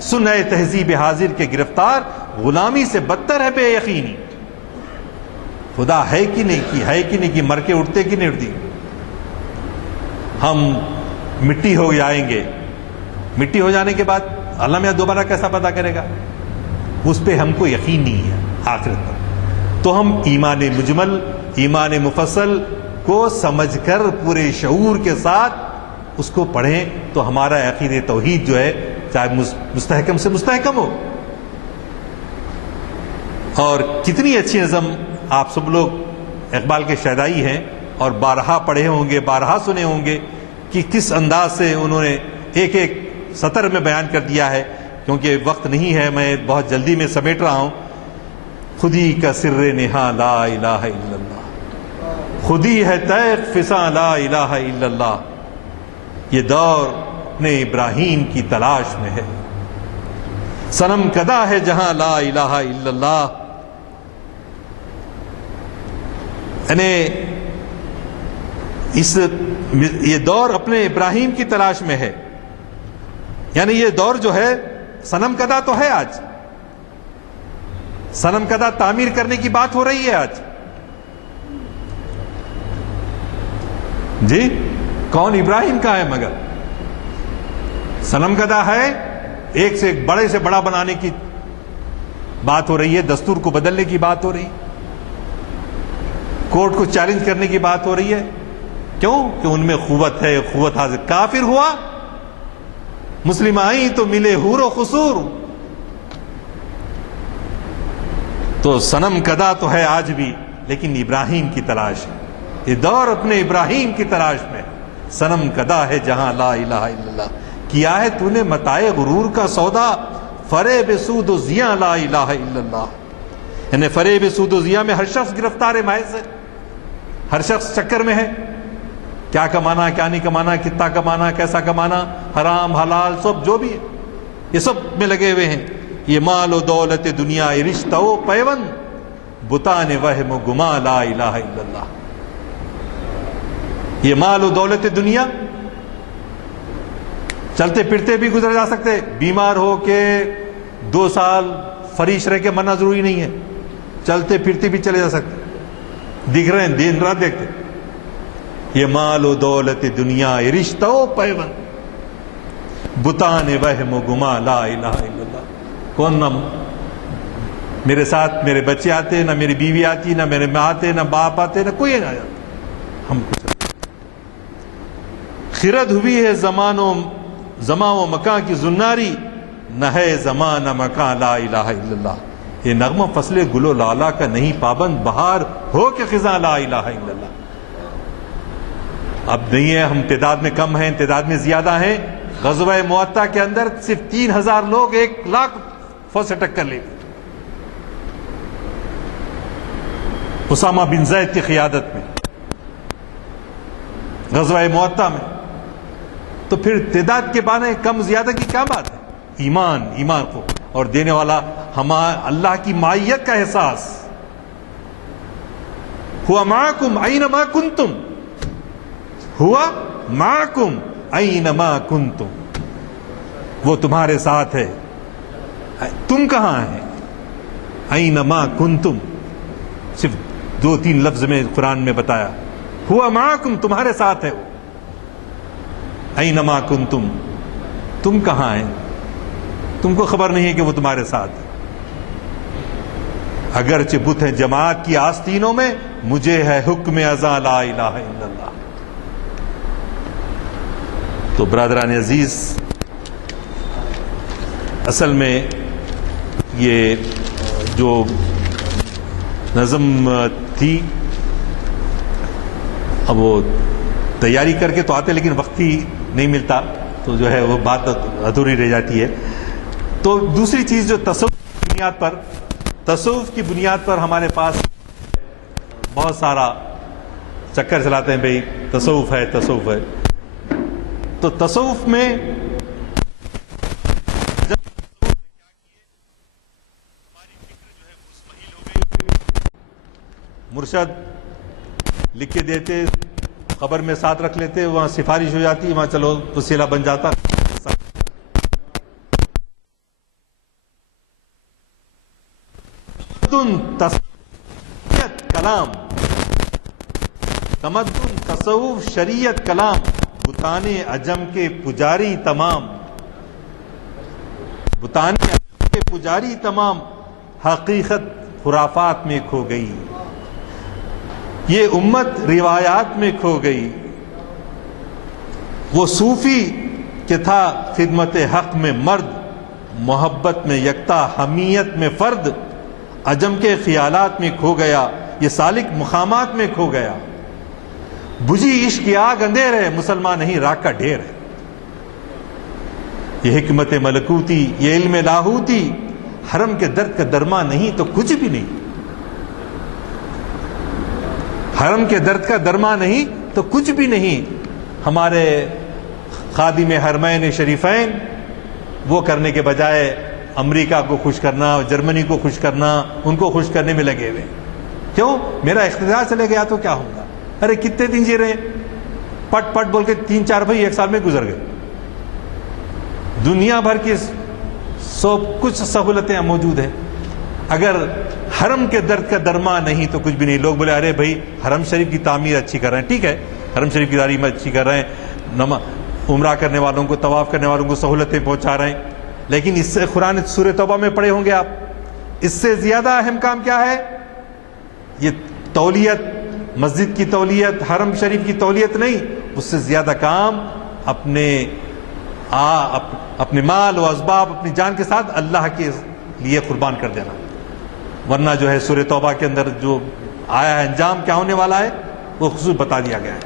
سن اے تہذیب حاضر کے گرفتار، غلامی سے بدتر ہے بے یقینی۔ خدا ہے کہ نہیں کی، ہے کہ نہیں کی، مر کے اٹھتے کہ نہیں اٹھتی؟ ہم مٹی ہو جائیں گے، مٹی ہو جانے کے بعد اللہ میں دوبارہ کیسا پتا کرے گا؟ اس پہ ہم کو یقین نہیں ہے آخرت پر۔ تو ہم ایمان مجمل، ایمان مفصل کو سمجھ کر پورے شعور کے ساتھ اس کو پڑھیں، تو ہمارا عقیدہ توحید جو ہے چاہے مستحکم سے مستحکم ہو۔ اور کتنی اچھی نظم، آپ سب لوگ اقبال کے شیدائی ہیں اور بارہا پڑھے ہوں گے، بارہا سنے ہوں گے کہ کس انداز سے انہوں نے ایک ایک سطر میں بیان کر دیا ہے کیونکہ وقت نہیں ہے، میں بہت جلدی میں سمیٹ رہا ہوں. خودی کا سر نہا لا الہ الا اللہ، خودی ہے تیغ فساں لا الہ الا اللہ. یہ دور اپنے ابراہیم کی تلاش میں ہے، صنم کدا ہے جہاں لا الہ الا اللہ. یعنی یہ دور اپنے ابراہیم کی تلاش میں ہے. یعنی یہ دور جو ہے صنم کدا تو ہے، آج صنم کدا تعمیر کرنے کی بات ہو رہی ہے آج. جی کون؟ ابراہیم کا ہے، مگر صنم کدا ہے. ایک سے ایک بڑے سے بڑا بنانے کی بات ہو رہی ہے، دستور کو بدلنے کی بات ہو رہی ہے، کورٹ کو چیلنج کرنے کی بات ہو رہی ہے. کیوں؟ کہ ان میں قوت ہے، قوت حاضر. کافر ہوا، مسلم آئی تو ملے حور و قصور. تو صنم کدا تو ہے آج بھی، لیکن ابراہیم کی تلاش ہے. یہ دور اپنے ابراہیم کی تلاش میں. صنم کدا ہے جہاں لا الہ الا اللہ. کیا ہے تو نے متاع غرور کا سودا، فریب سود و زیاں لا الہ الا اللہ. یعنی فریب سود و زیاں میں ہر شخص گرفتار ہے، محض ہے، ہر شخص چکر میں ہے. کیا کمانا، کیا نہیں کمانا، کتنا کمانا، کیسا کمانا، حرام حلال سب جو بھی ہے، یہ سب میں لگے ہوئے ہیں. یہ مال و دولت دنیا رشتہ و پیون، بتان وہم و گما لا الہ الا اللہ. یہ مال و دولت دنیا چلتے پھرتے بھی گزر جا سکتے. بیمار ہو کے 2 سال فریش رہ کے مرنا ضروری نہیں ہے، چلتے پھرتے بھی چلے جا سکتے. دکھ رہے ہیں، دن رات دیکھتے. یہ مال و دولت دنیا رشتہ و پیون، بتان وہم و گما لا الہ الا اللہ. کون؟ نہ میرے ساتھ میرے بچے آتے، نہ میری بیوی آتی، نہ میرے ماں آتے، نہ باپ آتے، نہ کوئی نہ آتا. ہم کچھ خرد ہوئی ہے زمان و مکان کی زناری، نہ ہے زمان نہ مکان لا الہ الا اللہ. یہ نغمہ فصل گل و لالا کا نہیں پابند، بہار ہو کے خزاں لا الہ الا اللہ. اب نہیں ہے، ہم تعداد میں کم ہیں، تعداد میں زیادہ ہیں. غزوہ مؤتہ کے اندر صرف 3000 لوگ 1,00,000 فوج سے ٹکر لے. اسامہ بن زید کی قیادت میں غزوہ مؤتہ میں. تو پھر تعداد کے بانے کم زیادہ کی کیا بات ہے؟ ایمان کو اور دینے والا اللہ کی معیت کا احساس. ہوا معکم اینما کنتم، ہوا معکم اینما کنتم، وہ تمہارے ساتھ ہے. تم کہاں ہیں؟ اینما کنتم صرف 2-3 لفظ میں قرآن میں بتایا. ہوا معکم، تمہارے ساتھ ہے. اینما کنتم، تم کہاں ہیں؟ تم کو خبر نہیں ہے کہ وہ تمہارے ساتھ ہے. اگرچہ بت ہے جماعت کی آستینوں میں، مجھے ہے حکم ازاں لا الہ الا اللہ. تو برادران عزیز، اصل میں یہ جو نظم تھی، اب وہ تیاری کر کے تو آتے لیکن وقت ہی نہیں ملتا، تو جو ہے وہ بات ادھوری رہ جاتی ہے. تو دوسری چیز جو تصوف کی بنیاد پر ہمارے پاس بہت سارا چکر چلاتے ہیں، بھئی تصوف ہے. تو تصوف میں مرشد لکھ کے دیتے، خبر میں ساتھ رکھ لیتے، وہاں سفارش ہو جاتی، وہاں چلو وسیلہ بن جاتا. تمدن تصوف شریعت کلام، بتانے عجم کے پجاری تمام، بتانے عجم کے پجاری تمام، حقیقت خرافات میں کھو گئی، یہ امت روایات میں کھو گئی. وہ صوفی کہ تھا خدمت حق میں مرد، محبت میں یکتا حمیت میں فرد، عجم کے خیالات میں کھو گیا، یہ سالک مقامات میں کھو گیا. بجھی عشق کی آگ اندھیر ہے، مسلمان نہیں راک کا ڈھیر ہے. یہ حکمت ملکوتی، یہ علم لاہوتی، حرم کے درد کا درما نہیں تو کچھ بھی نہیں، حرم کے درد کا درما نہیں تو کچھ بھی نہیں۔ ہمارے خادم حرمین شریفین وہ کرنے کے بجائے امریکہ کو خوش کرنا، جرمنی کو خوش کرنا، ان کو خوش کرنے میں لگے ہوئے۔ کیوں؟ میرا اقتدار چلے گیا تو کیا ہوگا؟ ارے کتنے دن جی رہے، پٹ پٹ بول کے 3-4 بھائی ایک سال میں گزر گئے۔ دنیا بھر کی کچھ سہولتیں موجود ہیں، اگر حرم کے درد کا درما نہیں تو کچھ بھی نہیں۔ لوگ بولے ارے بھائی حرم شریف کی تعمیر اچھی کر رہے ہیں، ٹھیک ہے، حرم شریف کی تعمیر اچھی کر رہے ہیں، عمرہ کرنے والوں کو، طواف کرنے والوں کو سہولتیں پہنچا رہے ہیں، لیکن اس سے قرآن سورہ توبہ میں پڑھے ہوں گے آپ، اس سے زیادہ اہم کام کیا ہے؟ یہ تولیت، مسجد کی تولیت، حرم شریف کی تولیت نہیں، اس سے زیادہ کام اپنے مال و اسباب، اپنی جان کے ساتھ اللہ کے لیے قربان کر دینا۔ ورنہ جو ہے سورہ توبہ کے اندر جو آیا ہے انجام کیا ہونے والا ہے وہ خصوص بتا دیا گیا ہے۔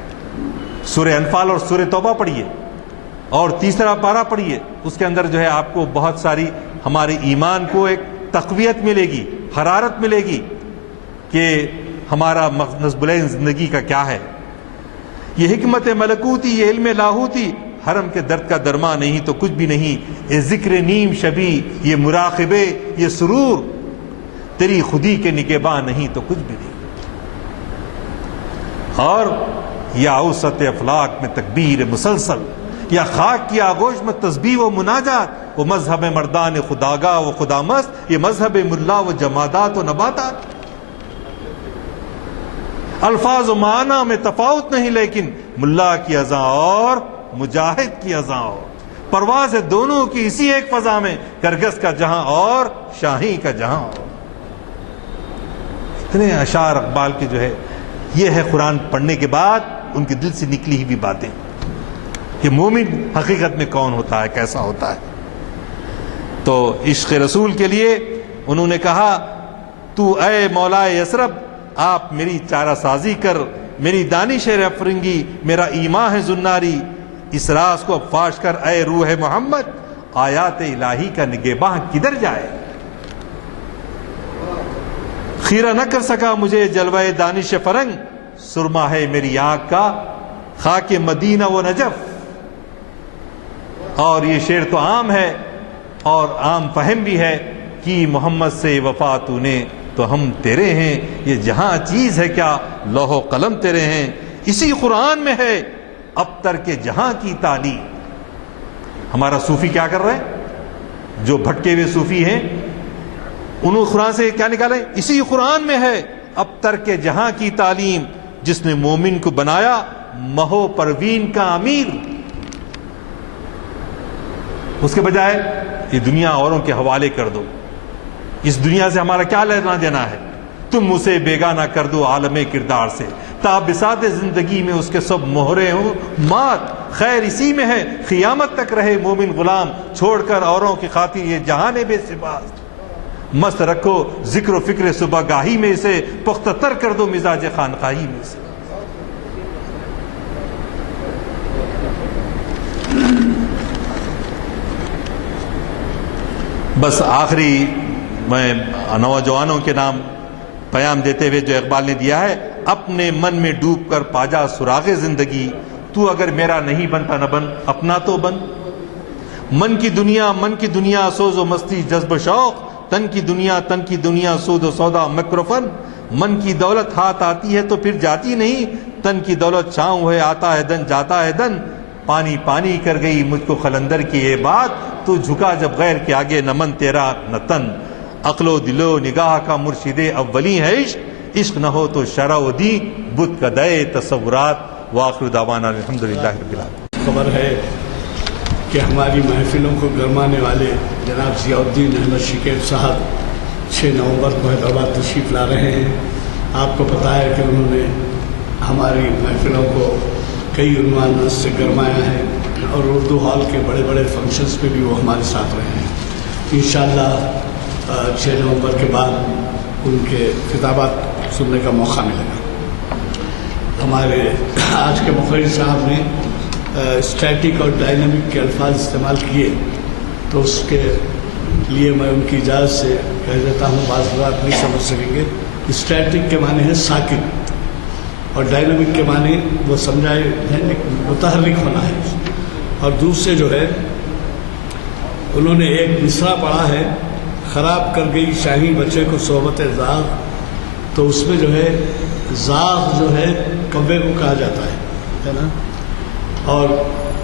سورہ انفال اور سورہ توبہ پڑھیے اور تیسرا پارہ پڑھیے، اس کے اندر جو ہے آپ کو بہت ساری ہمارے ایمان کو ایک تقویت ملے گی، حرارت ملے گی کہ ہمارا نصب العین زندگی کا کیا ہے۔ یہ حکمت ملکوتی، یہ علم لاہوتی، حرم کے درد کا درما نہیں تو کچھ بھی نہیں۔ یہ ذکر نیم شبی، یہ مراقبے، یہ سرور، تیری خودی کے نگہباں نہیں تو کچھ بھی نہیں۔ اور یا اوسط افلاک میں تکبیر مسلسل، یا خاک کی آغوش میں تسبیح و مناجات، وہ مذہب مردان خداگاہ و خدا مست، یہ مذہب ملا و جمادات و نباتات۔ الفاظ و معنی میں تفاوت نہیں، لیکن ملا کی اذاں اور مجاہد کی اذاں اور، پرواز ہے دونوں کی اسی ایک فضا میں، کرگس کا جہاں اور شاہی کا جہاں اور۔ اتنے اشعار اقبال کے جو ہے، یہ ہے قرآن پڑھنے کے بعد ان کے دل سے نکلی ہوئی باتیں کہ مومن حقیقت میں کون ہوتا ہے، کیسا ہوتا ہے۔ تو عشق رسول کے لیے انہوں نے کہا تو اے مولا یثرب آپ میری چارہ سازی کر، میری دانش ہے رفرنگی، میرا ایمان ہے زناری، اس راز کو اب فاش کر اے روح محمد، آیات الہی کا نگہباں کدھر جائے۔ خیرہ نہ کر سکا مجھے جلوہ دانش فرنگ، سرما ہے میری آنکھ کا خاک مدینہ و نجف۔ اور یہ شعر تو عام ہے اور عام فہم بھی ہے کہ محمد سے وفا تو نے تو ہم تیرے ہیں، یہ جہاں چیز ہے کیا لوح و قلم تیرے ہیں۔ اسی قرآن میں ہے ابتر کے جہاں کی تعلیم۔ ہمارا صوفی کیا کر رہے ہیں؟ جو بھٹکے ہوئے صوفی ہیں انہوں قرآن سے کیا نکالیں؟ اسی قرآن میں ہے ابتر کے جہاں کی تعلیم، جس نے مومن کو بنایا مہو پروین کا امیر۔ اس کے بجائے یہ دنیا اوروں کے حوالے کر دو، اس دنیا سے ہمارا کیا لینا دینا ہے؟ تم اسے بیگانہ کر دو عالم کردار سے، تا بساط زندگی میں اس کے سب مہرے ہوں مات، خیر اسی میں ہے قیامت تک رہے مومن غلام، چھوڑ کر اوروں کی خاطر یہ جہان بے سباز۔ مست رکھو ذکر و فکر صبح گاہی میں اسے، پختہ تر کر دو مزاج خانقاہی میں سے۔ بس آخری میں نوجوانوں کے نام پیام دیتے ہوئے جو اقبال نے دیا ہے، اپنے من میں ڈوب کر پاجا سراغ زندگی، تو اگر میرا نہیں بنتا نہ بن، اپنا تو بن۔ من کی دنیا سوز و مستی جذب و شوق، تن کی دنیا سود و سودا مکر و فن۔ من کی دولت ہاتھ آتی ہے تو پھر جاتی نہیں، تن کی دولت چھاؤں ہے آتا ہے دن جاتا ہے دن۔ پانی پانی کر گئی مجھ کو خلندر کی یہ بات، تو جھکا جب غیر کے آگے نہ من تیرا نہ تن۔ عقل و دل و نگاہ کا مرشد اولی ہے عشق، عشق نہ ہو تو شرع و دین بت کا دے تصورات۔ وآخر دعوانا الحمدللہ رب العالمین۔ خبر ہے کہ ہماری محفلوں کو گرمانے والے جناب ضیاء الدین احمد شکیب صاحب 6 نومبر کو حیدرآباد تشریف لا رہے ہیں۔ آپ کو پتہ ہے کہ انہوں نے ہماری محفلوں کو کئی عنوان سے گرمایا ہے اور اردو ہال کے بڑے بڑے فنکشنز پہ بھی وہ ہمارے ساتھ رہے ہیں۔ انشاءاللہ 6 نومبر کے بعد ان کے خطابات سننے کا موقع ملے گا۔ ہمارے آج کے مخرج صاحب نے اسٹیٹک اور ڈائنامک کے الفاظ استعمال کیے، تو اس کے لیے میں ان کی اجازت سے کہہ دیتا ہوں، بعض بات نہیں سمجھ سکیں گے۔ اسٹیٹک کے معنی ہے ساکت، اور ڈائنامک کے معنی وہ سمجھائے ہیں لیکن متحرک ہونا ہے۔ اور دوسرے جو ہے انہوں نے ایک مصرع پڑھا ہے، خراب کر گئی شاہی بچے کو صحبت زاغ، تو اس میں جو ہے زاغ جو ہے کوے کو کہا جاتا ہے نا، اور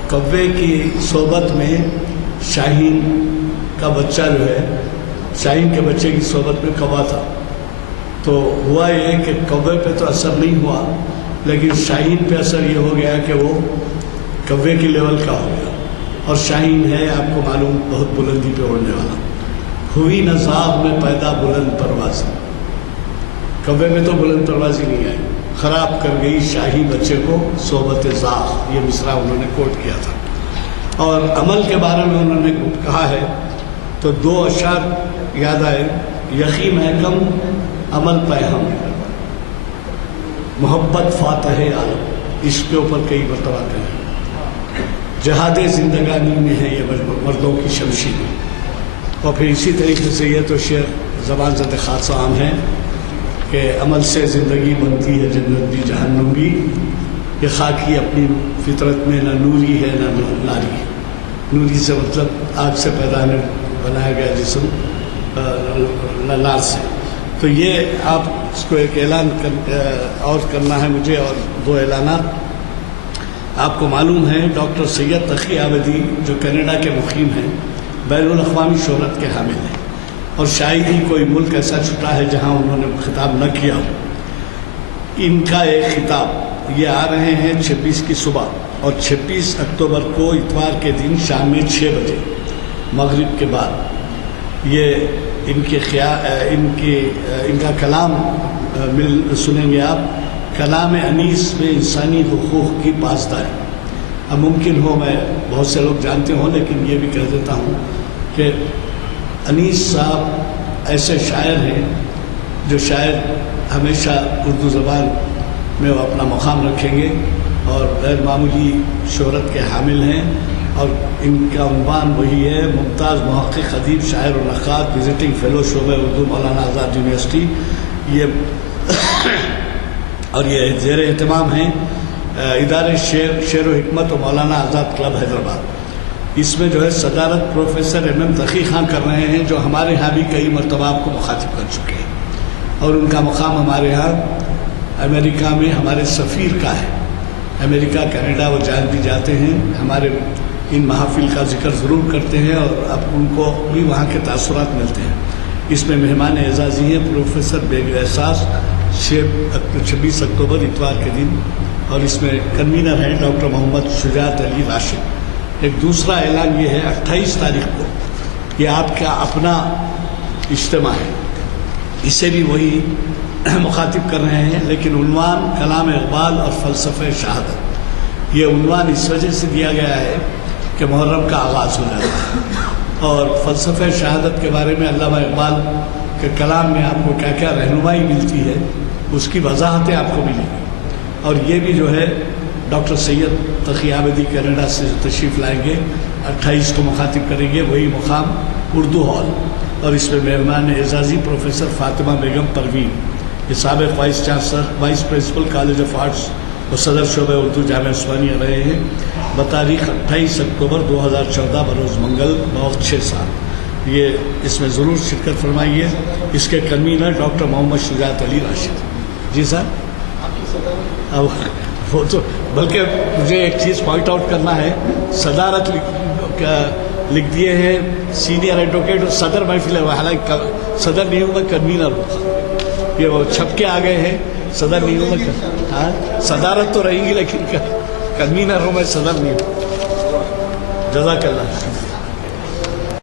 کوے کی صحبت میں شاہین کا بچہ جو ہے، شاہین کے بچے کی صحبت میں کوا تھا، تو ہوا یہ کہ کوے پہ تو اثر نہیں ہوا، لیکن شاہین پہ اثر یہ ہو گیا کہ وہ کوے کی لیول کا ہو گیا، اور شاہین ہے آپ کو معلوم بہت بلندی پہ اڑنے والا۔ ہوئی نہ زاغ میں پیدا بلند پروازی، کوے میں تو بلند پروازی نہیں آئی، خراب کر گئی شاہی بچے کو صحبت زاغ، یہ مصرع انہوں نے کوٹ کیا تھا۔ اور عمل کے بارے میں انہوں نے کہا ہے تو 2 اشعار یاد آئے، یقی محکم عمل پہ ہم، محبت فاتح عالم، اس کے اوپر کئی مرتبہ کہیں، جہاد زندگانی میں ہے یہ مردوں کی شمشیر۔ اور پھر اسی طریقے سے یہ تو شعر زبان زد خاص عام ہے کہ عمل سے زندگی بنتی ہے جنت بھی جہنم بھی، یہ خاکی اپنی فطرت میں نہ نوری ہے نہ ناری، نوری سے مطلب آگ سے پیدا بنایا گیا جسم، نہ نار سے۔ تو یہ آپ اس کو ایک اعلان اور کرنا ہے مجھے، اور 2 اعلانات۔ آپ کو معلوم ہے ڈاکٹر سید تقی عابدی جو کینیڈا کے مقیم ہیں، بین الاقوامی شہرت کے حامل ہیں، اور شاید ہی کوئی ملک ایسا چھٹا ہے جہاں انہوں نے خطاب نہ کیا ہو۔ ان کا ایک خطاب یہ آ رہے ہیں 26 کی صبح، اور 26 اکتوبر کو اتوار کے دن شام میں 6 بجے مغرب کے بعد یہ ان کا کلام سنیں گے آپ، کلام انیس میں انسانی حقوق کی پاسداری۔ اب ممکن ہو میں بہت سے لوگ جانتے ہوں، لیکن یہ بھی کہہ دیتا ہوں کہ انیس صاحب ایسے شاعر ہیں جو شاید ہمیشہ اردو زبان میں وہ اپنا مقام رکھیں گے، اور غیر معمولی شہرت کے حامل ہیں، اور ان کا عنوان وہی ہے ممتاز محقق ادیب شاعر و نقاد وزٹنگ فیلو شعبہ اردو مولانا آزاد یونیورسٹی، اور یہ زیر اہتمام ہیں ادارے شعر و حکمت و مولانا آزاد کلب حیدرآباد۔ اس میں جو ہے صدارت پروفیسر MM تقی خان کر رہے ہیں، جو ہمارے ہاں بھی کئی مرتبہ آپ کو مخاطب کر چکے ہیں، اور ان کا مقام ہمارے ہاں امریکہ میں ہمارے سفیر کا ہے۔ امریکہ کینیڈا وہ جان بھی جاتے ہیں، ہمارے ان محافل کا ذکر ضرور کرتے ہیں، اور اب ان کو بھی وہاں کے تاثرات ملتے ہیں۔ اس میں مہمان اعزازی ہیں پروفیسر بیگ احساس، 26 اکتوبر اتوار کے دن، اور اس میں کنوینر ہیں ڈاکٹر محمد شجاعت علی راشد۔ ایک دوسرا اعلان یہ ہے 28 تاریخ کو یہ آپ کا اپنا اجتماع ہے، اسے بھی وہی مخاطب کر رہے ہیں، لیکن عنوان کلام اقبال اور فلسفہ شہادت۔ یہ عنوان اس وجہ سے دیا گیا ہے کہ محرم کا آغاز ہو جاتا ہے، اور فلسفہ شہادت کے بارے میں علامہ اقبال کے کلام میں آپ کو کیا کیا رہنمائی ملتی ہے اس کی وضاحتیں آپ کو ملیں گی۔ اور یہ بھی جو ہے ڈاکٹر سید تقی عابدی کینیڈا سے تشریف لائیں گے، 28 کو مخاطب کریں گے، وہی مقام اردو ہال، اور اس میں مہمان اعزازی پروفیسر فاطمہ بیگم پروین، یہ سابق vice chancellor vice principal college of arts اور صدر شعبہ اردو جامعہ عثمانیہ رہے ہیں، بتاریخ 28 اکتوبر 2014 بروز منگل بوقت 6 سال۔ یہ اس میں ضرور شرکت فرمائیے۔ اس کے کنوینر ڈاکٹر محمد شجاعت علی راشد۔ جی سر، اب وہ تو بلکہ مجھے ایک چیز پوائنٹ آؤٹ کرنا ہے، صدارت لکھ دیے ہیں سینئر ایڈوکیٹ اور صدر محفل ہے، حالانکہ صدر نہیں ہوں میں کنوینر ہوں، یہ وہ چھپ کے آ گئے ہیں، صدر نہیں ہوں میں، ہاں صدارت تو رہے گی لیکن کنوینر ہوں میں، صدر نہیں ہوں۔ جزاک اللہ۔